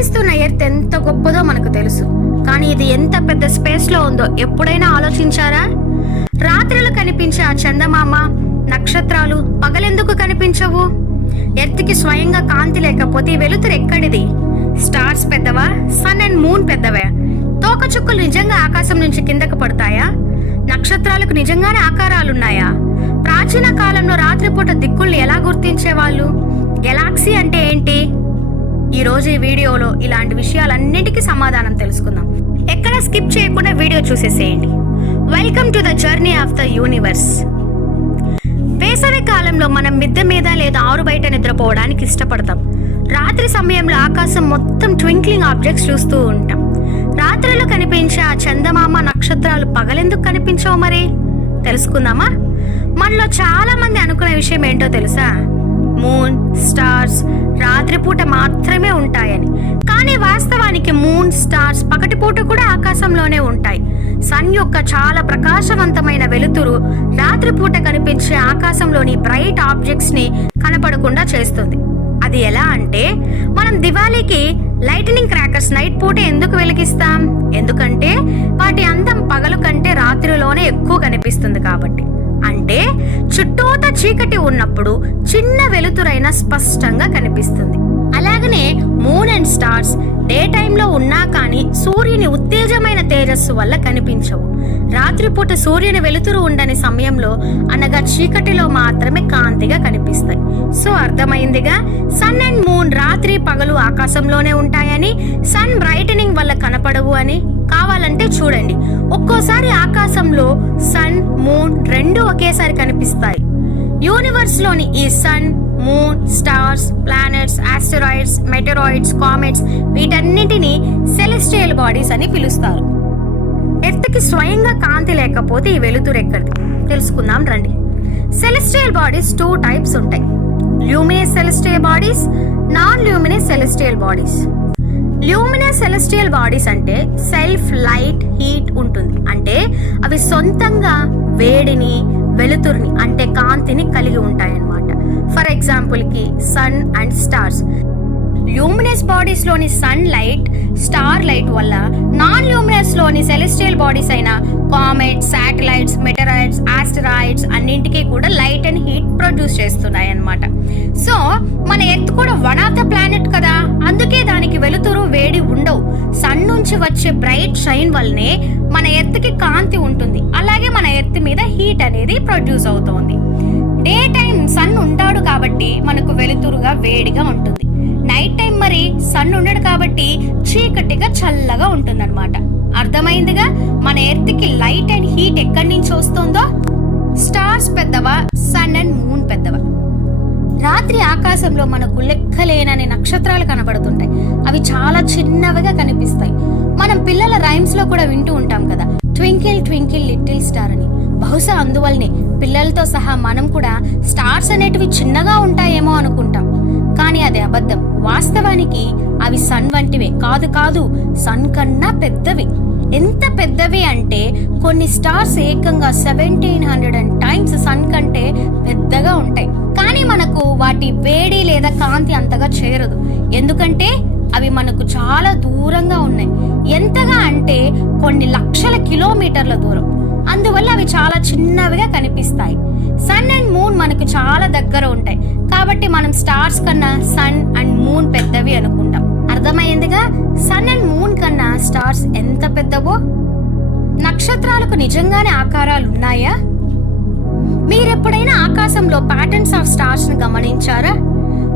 కనిపిస్తున్న ఎర్త్ ఎంత గొప్పదో మనకు తెలుసు, కానీ ఇది ఎంత పెద్ద స్పేస్ లో ఉందో ఎప్పుడైనా ఆలోచించారా? రాత్రులు కనిపించే ఆ చందమామ, నక్షత్రాలు పగలెందుకు కనిపించవు? ఎర్త్ కి స్వయంగా కాంతి లేకపోతే వెలుతురు ఎక్కడిది? స్టార్స్ పెద్దవా, సన్ అండ్ మూన్ పెద్దవా? తోకచుక్కలు నిజంగా ఆకాశం నుంచి కిందకు పడతాయా? నక్షత్రాలకు నిజంగానే ఆకారాలున్నాయా? ప్రాచీన కాలంలో రాత్రిపూట దిక్కుల్ని ఎలా గుర్తించేవాళ్ళు? గెలాక్సీ అంటే ఏంటి? ఈ రోజు ఈ వీడియోలో ఇలాంటి విషయాలన్నిటికీ సమాధానం తెలుసుకుందాం. ఎక్కడ స్కిప్ చేయకుండా వీడియో చూసేసేయండి. Welcome to the journey of the universe. వేసవి కాలంలో మనం మిద్దె మీద లేదా ఆరు బయట నిద్రపోవడానికి ఇష్టపడతాం. రాత్రి సమయంలో ఆకాశం మొత్తం ట్వింక్లింగ్ ఆబ్జెక్ట్స్ చూస్తూ ఉంటాం. రాత్రిలో కనిపించే ఆ చందమామ, నక్షత్రాలు పగలెందుకు కనిపించవు? మరి తెలుసుకుందామా? మనలో చాలా మంది అనుకునే విషయం ఏంటో తెలుసా? మూన్, స్టార్స్ రాత్రిపూట మాత్రమే ఉంటాయని. కానీ వాస్తవానికి మూన్, స్టార్స్ పగటిపూట కూడా ఆకాశంలోనే ఉంటాయి. సన్ యొక్క చాలా ప్రకాశవంతమైన వెలుతురు రాత్రిపూట కనిపించే ఆకాశంలోని బ్రైట్ ఆబ్జెక్ట్స్ ని కనపడకుండా చేస్తుంది. అది ఎలా అంటే, మనం దివాళీకి లైటనింగ్ క్రాకర్స్ నైట్ పూట ఎందుకు వెలిగిస్తాం? ఎందుకంటే వాటి అందం పగలు కంటే రాత్రిలోనే ఎక్కువ కనిపిస్తుంది కాబట్టి. అంటే చుట్టూతా చీకటి ఉన్నప్పుడు చిన్న వెలుతురైన స్పష్టంగా కనిపిస్తుంది. అలాగనే మూన్ అండ్ స్టార్స్ డే టైంలో ఉన్నా కానీ సూర్యుని ఉత్తేజమైన తేజస్సు వల్ల కనిపించవు. రాత్రిపూట సూర్యుని వెలుతురు ఉండని సమయంలో, అనగా చీకటిలో మాత్రమే కాంతిగా కనిపిస్తాయి. సో అర్థమైందిగా, సన్ అండ్ మూన్ రాత్రి పగలు ఆకాశంలోనే ఉంటాయని, సన్ బ్రైటనింగ్ వల్ల కనపడవు అని. కావాలంటే చూడండి, ఒక్కోసారి ఆకాశంలో సన్, మూన్ రెండు ఒకేసారి కనిపిస్తాయి. యూనివర్స్ లోని ఈ sun, moon, stars, planets, asteroids, meteoroids, comets వీటన్నిటిని సెలెస్టియల్ బాడీస్ అని పిలుస్తారు. ఎర్త్ కి స్వయంగా కాంతి లేకపోతే ఈ వెలుతురు ఎక్కడిది? తెలుసుకుందాం రండి. సెలెస్టియల్ బాడీస్ 2 టైప్స్ ఉంటాయి. Luminous celestial bodies, non luminous celestial bodies. Luminous celestial bodies అంటే సెల్ఫ్ లైట్, హీట్ ఉంటుంది. అంటే అవి సొంతంగా వేడిని, వెలుతురుని అంటే కాంతిని కలిగి ఉంటాయన్నమాట. ఫర్ ఎగ్జాంపుల్ కి sun and stars. Luminous bodies లోని సన్ లైట్, స్టార్ లైట్ వల్ల నాన్ ల్యూమినస్ లోని సెలెస్టియల్ బాడీస్ అయిన కామెట్స్, శాటిలైట్స్, మెటరాయిడ్స్, ఆస్టరాయిడ్స్ అన్నింటికీ కూడా లైట్ అండ్ హీట్ ప్రొడ్యూస్ చేస్తున్నాయి అన్నమాట. సో మన ఎర్త్ కూడా వన్ ఆఫ్ ద ప్లానెట్ కదా, అందుకే దానికి వెలుతురు, వేడి ఉండవు. సన్ నుంచి వచ్చే బ్రైట్ షైన్ వల్లనే మన ఎర్త్ కి కాంతి ఉంటుంది. అలాగే మన ఎర్త్ మీద హీట్ అనేది ప్రొడ్యూస్ అవుతోంది. డే టైం సన్ ఉంటాడు కాబట్టి మనకు వెలుతురుగా, వేడిగా ఉంటుంది. నైట్ టైం మరి సన్ ఉండడు కాబట్టి చీకటిగా, చల్లగా ఉంటుందన్నమాట. అర్థమైందిగా, మన ఎర్త్ కి లైట్ అండ్ హీట్ ఎక్కడి నుంచి వస్తుందో? స్టార్స్ పెద్దవా, సన్ అండ్ మూన్ పెద్దవా? రాత్రి ఆకాశంలో మనకు లెక్కలేనని నక్షత్రాలు కనబడుతుంటాయి. అవి చాలా చిన్నవిగా కనిపిస్తాయి. మనం పిల్లల రైమ్స్ లో కూడా వింటూ ఉంటాం కదా, ట్వింకిల్ ట్వింకిల్ లిటిల్ స్టార్ అని. బహుశా అందువల్లనే పిల్లలతో సహా మనం కూడా స్టార్స్ అనేటివి చిన్నగా ఉంటాయేమో అనుకుంటాం. కానీ అది అబద్ధం. వాస్తవానికి అవి సన్ వంటివే. కాదు, సన్ కన్నా పెద్దవి. ఎంత పెద్దవి అంటే కొన్ని స్టార్స్ ఏకంగా 1700 టైమ్స్ సన్ కంటే పెద్దగా ఉంటాయి. కానీ మనకు వాటి వేడి లేదా కాంతి అంతగా చేరదు. ఎందుకంటే అవి మనకు చాలా దూరంగా ఉన్నాయి. ఎంతగా అంటే కొన్ని లక్షల కిలోమీటర్ల దూరం. అందువల్ల అవి చాలా చిన్నవిగా కనిపిస్తాయి. సన్ అండ్ మూన్ మనకు చాలా దగ్గర ఉంటాయి కాబట్టి మనం స్టార్స్ కన్నా సన్ అండ్ మూన్ పెద్దవి అనుకుంటాం. అర్థమైందిగా, సన్ అండ్ మూన్ కన్నా స్టార్స్ ఎంత పెద్దవో. నక్షత్రాలకు నిజంగానే ఆకారాలు ఉన్నాయా? మీరెప్పుడైనా ఆకాశంలో ప్యాటర్న్స్ ఆఫ్ స్టార్స్ ని గమనించారా?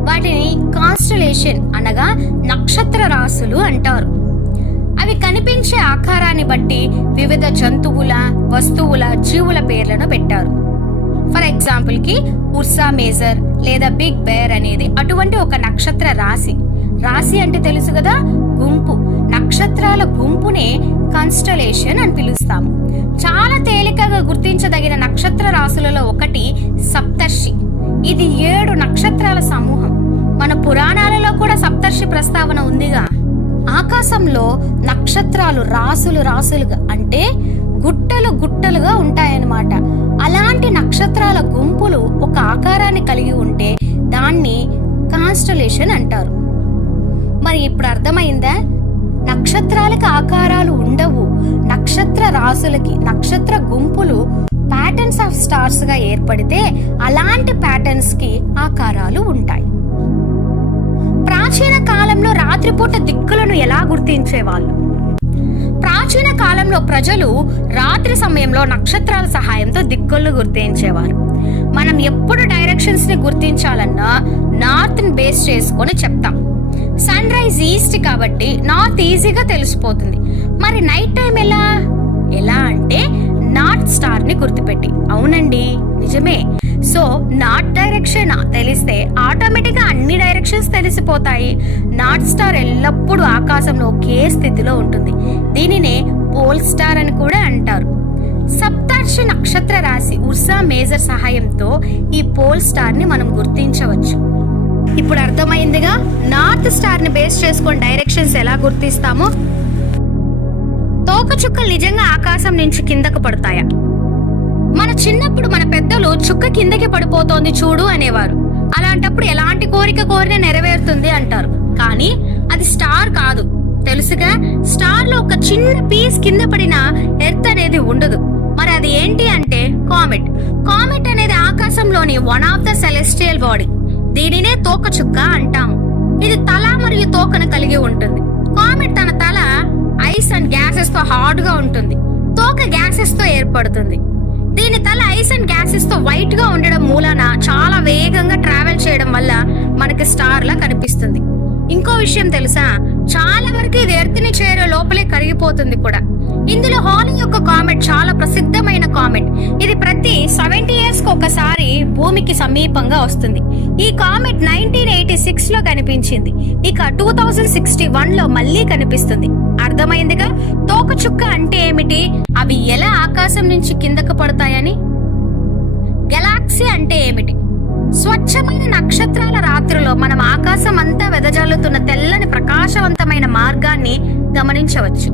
వాటిని కాన్స్టలేషన్ అనగా నక్షత్ర రాసులు అంటారు. అవి కనిపించే ఆకారాన్ని బట్టి వివిధ జంతువుల, వస్తువుల, జీవుల పేర్లను పెట్టారు. ఫర్ ఎగ్జాంపుల్ కి ఉర్సా మేజర్ లేదా బిగ్ బేర్ అనేది అటువంటి ఒక నక్షత్ర రాశి. రాశి అంటే తెలుసు కదా, గుంపు. నక్షత్రాల గుంపునే కాన్స్టలేషన్ అని పిలుస్తాము. చాలా తేలికగా గుర్తించదగిన నక్షత్ర రాశులలో ఒకటి సప్తర్షి. ఇది 7 నక్షత్రాల సమూహం. మన పురాణాలలో కూడా సప్తర్షి ప్రస్తావన ఉందిగా. ఆకాశంలో నక్షత్రాలు రాసులుగా అంటే గుట్టలుగా ఉంటాయన్నమాట. అలాంటి నక్షత్రాల గుంపులు ఒక ఆకారాన్ని కలిగి ఉంటే దాన్ని కాన్స్టలేషన్ అంటారు. మరి మరి ఇప్పుడు అర్థమైందా? నక్షత్రాలకు ఆకారాలు ఉండవు. నక్షత్ర రాసులకి, నక్షత్ర గుంపులు ప్యాటర్న్స్ ఆఫ్ స్టార్స్ గా ఏర్పడితే అలాంటి ప్యాటర్న్స్ కి ఆకారాలు ఉంటాయి. ప్రాచీన కాలంలో రాత్రిపూట దిక్కులను ఎలా గుర్తించేవాళ్ళు? ప్రాచీన కాలంలో ప్రజలు రాత్రి సమయంలో నక్షత్రాల సహాయంతో దిక్కులను గుర్తించేవారు. మనం ఎప్పుడు డైరెక్షన్స్ ని గుర్తించాలన్నా నార్త్ ని బేస్ చేసుకొని చెప్తాం. సన్ రైజ్ ఈస్ట్ కాబట్టి నార్త్ ఈజీగా తెలిసిపోతుంది. మరి నైట్ టైం ఎలా అంటే నార్త్ స్టార్ ని గుర్తుపెట్టి. అవునండి, నిజమే. సో నార్త్ డైరెక్షన్ తెలిస్తే ఆటోమేటిక్ గా అన్ని డైరెక్షన్స్ తెలిసిపోతాయి. నార్త్ స్టార్ ఎల్లప్పుడూ ఆకాశంలో ఒకే స్థితిలో ఉంటుంది. దీనినే పోల్ స్టార్ అని కూడా అంటారు. సప్తర్షి నక్షత్ర రాశి ఉర్సా మేజర్ సహాయంతో ఈ పోల్ స్టార్ ని మనం గుర్తించవచ్చు. ఇప్పుడు అర్థమైందిగా నార్త్ స్టార్ ని బేస్ చేసుకొని డైరెక్షన్స్ ఎలా గుర్తిస్తామో. తోకచుక్కలు నిజంగా ఆకాశం నుంచి కిందకు పడతాయా? మన చిన్నప్పుడు మన పెద్దలు చుక్క కిందకి పడిపోతోంది చూడు అనేవారు. అలాంటప్పుడు ఎలాంటి కోరిక కోరిన నెరవేరుతుంది అంటారు. కానీ అది స్టార్ కాదు, తెలుసుగా. స్టార్ లో ఒక చిన్న పీస్ కింద పడిన ఎర్త్ అనేది ఉండదు. మరి అది ఏంటి అంటే కామెట్. కామెట్ అనేది ఆకాశంలోని one of the celestial body. దీనినే తోకచుక్క అంటాము. ఇది తల మరియు తోకను కలిగి ఉంటుంది. కామెట్ తన తల ఐస్ అండ్ గ్యాసెస్ తో హాట్ గా ఉంటుంది. తోక గ్యాసెస్ తో ఏర్పడుతుంది. దీని తల ఐస్ అండ్ గ్యాసెస్ తో వైట్ గా ఉండడం మూలాన చాలా వేగంగా ట్రావెల్ చేయడం వల్ల మనకి స్టార్ లా కనిపిస్తుంది. ఇంకో విషయం తెలుసా? చాలా వరకు ఇది ఎర్త్ ని చేరే లోపలే కరిగిపోతుంది కూడా. ఇందులో హాలీ యొక్క కామెట్ చాలా ప్రసిద్ధమైన కామెట్. ఇది ప్రతి 70 years కి ఒకసారి భూమికి సమీపంగా వస్తుంది. ఈ కామెట్ 1986 లో కనిపించింది. ఇక 2061 లో మళ్ళీ కనిపిస్తుంది. అర్థమైందిగా తోకచుక్క అంటే ఏమిటి, అవి ఎలా ఆకాశం నుంచి కిందకు పడతాయని. గెలాక్సీ అంటే ఏమిటి? స్వచ్ఛమైన నక్షత్రాల రాత్రిలో మనం ఆకాశం అంతా వెదజల్లుతున్న తెల్లని ప్రకాశవంతమైన మార్గాన్ని గమనించవచ్చు.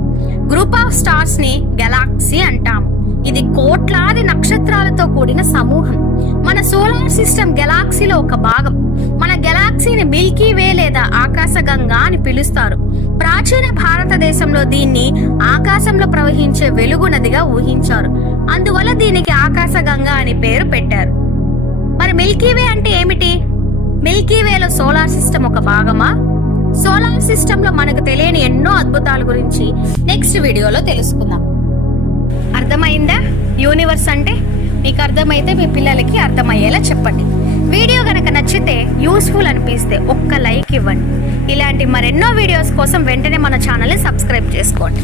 గ్రూప్ ఆఫ్ స్టార్స్ ని గెలాక్సీ అంటాము. ఇది కోట్లాది నక్షత్రాలతో కూడిన సమూహం. మన సోలార్ సిస్టమ్ గెలాక్సీలో ఒక భాగం. మన గెలాక్సీని మిల్కీ వే లేదా ఆకాశగంగా అని పిలుస్తారు. ప్రాచీన భారతదేశంలో దీన్ని ఆకాశంలో ప్రవహించే వెలుగు నదిగా ఊహించారు. అందువల్ల దీనికి ఆకాశగంగా అని పేరు పెట్టారు. మరి మిల్కీవే అంటే ఏమిటి? మిల్కీవేలో సోలార్ సిస్టమ్ ఒక భాగమా? సోలార్ సిస్టమ్ లో మనకు తెలియని ఎన్నో అద్భుతాల గురించి నెక్స్ట్ వీడియోలో తెలుసుకుందాం. అర్థమైందా యూనివర్స్ అంటే? మీకు అర్థమైతే మీ పిల్లలకి అర్థమయ్యేలా చెప్పండి. వీడియో గనక నచ్చితే, యూస్ఫుల్ అనిపిస్తే ఒక్క లైక్ ఇవ్వండి. ఇలాంటి మరెన్నో వీడియోస్ కోసం వెంటనే మన ఛానల్ని సబ్స్క్రైబ్ చేసుకోండి.